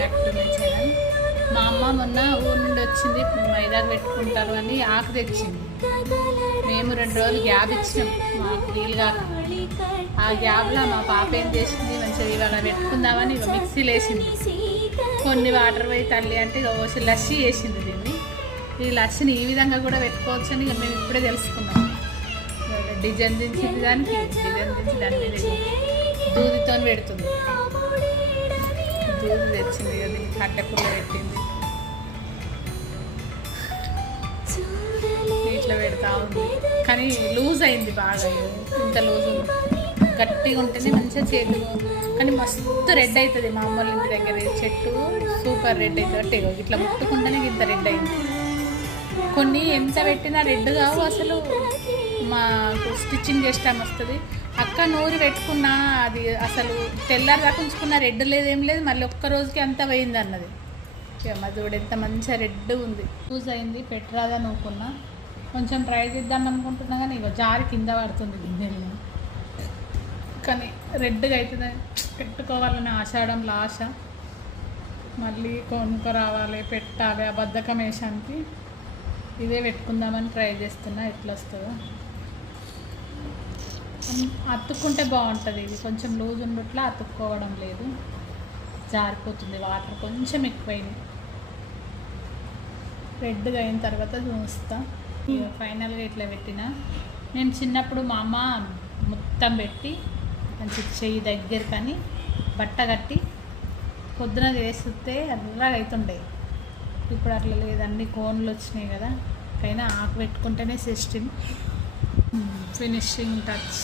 Back to my channel. మా అమ్మ మొన్న ఊరు నుండి వచ్చింది, మైదాకు పెట్టుకుంటారు అని ఆకు తెచ్చింది. మేము 2 రోజులు గ్యాప్ ఇచ్చినాం మాకు వీలుగా. ఆ గ్యాప్లో మా పాప ఏం చేసింది, మంచిగా ఇవాళ పెట్టుకుందామని మిక్సీలో వేసింది. కొన్ని వాటర్ పోయి తల్లి అంటే ఇక ఓసి లస్సీ వేసింది. దీన్ని ఈ లస్సీని ఈ విధంగా కూడా పెట్టుకోవచ్చు అని ఇక మేము ఇప్పుడే తెలుసుకున్నాం. డిజైన్ దించింది, దానికి డిజైన్ దించి దాని మీద దూదితో పెడుతుంది. దూది తెచ్చింది కదా, కట్టెపుల్ల పెట్టింది, ఇట్లా పెడతా ఉంది. కానీ లూజ్ అయింది బాగా, ఇంత లూజు గట్టిగా ఉంటేనే మంచిగా చేతులు. కానీ మస్తు రెడ్ అవుతుంది. మా అమ్మ ఇంటి దగ్గర చెట్టు సూపర్ రెడ్ అవుతుంది. గట్టిగా ఇట్లా ముట్టుకుంటేనే ఇంత రెడ్ అయింది. కొన్ని ఎంత పెట్టినా రెడ్ కావు అసలు. మాకు స్టిచ్చింగ్ చేస్తాం వస్తుంది అక్క, నూరు పెట్టుకున్నా అది అసలు తెల్లారి దాకా ఉంచుకున్న రెడ్ లేదేం లేదు, మళ్ళీ ఒక్క రోజుకి అంతా పోయింది అన్నది. మధుడు ఎంత మంచిగా రెడ్ ఉంది. యూజ్ అయింది, పెట్టరాదా నూకున్నా. కొంచెం ట్రై చేద్దాం అనుకుంటున్నా కానీ ఇక జారి కింద పడుతుంది గిన్నెలు. కానీ రెడ్గా అవుతుంది, పెట్టుకోవాలని ఆషాఢంలో ఆశ. మళ్ళీ కొనుక్కు రావాలి, పెట్టాలి. ఆ బద్ధకం వేషానికి ఇదే పెట్టుకుందామని ట్రై చేస్తున్నా, ఎట్లా వస్తుందో. అతుక్కుంటే బాగుంటుంది. ఇది కొంచెం లూజ్ ఉండట్లా అతుక్కోవడం లేదు, జారిపోతుంది. వాటర్ కొంచెం ఎక్కువైంది. రెడ్గా అయిన తర్వాత చూస్తా. ఫైనల్గా ఇట్లా పెట్టిన. నేను చిన్నప్పుడు మా అమ్మ మొత్తం పెట్టి మంచి చెయ్యి దగ్గర కానీ బట్ట కట్టి పొద్దున చేస్తే ఎర్రగా అవుతుండే. ఇప్పుడు అట్లా లేదు, అన్ని కోన్లు వచ్చినాయి కదా. అయినా ఆకు పెట్టుకుంటేనే సిస్టమ్ ఫినిషింగ్ టచ్.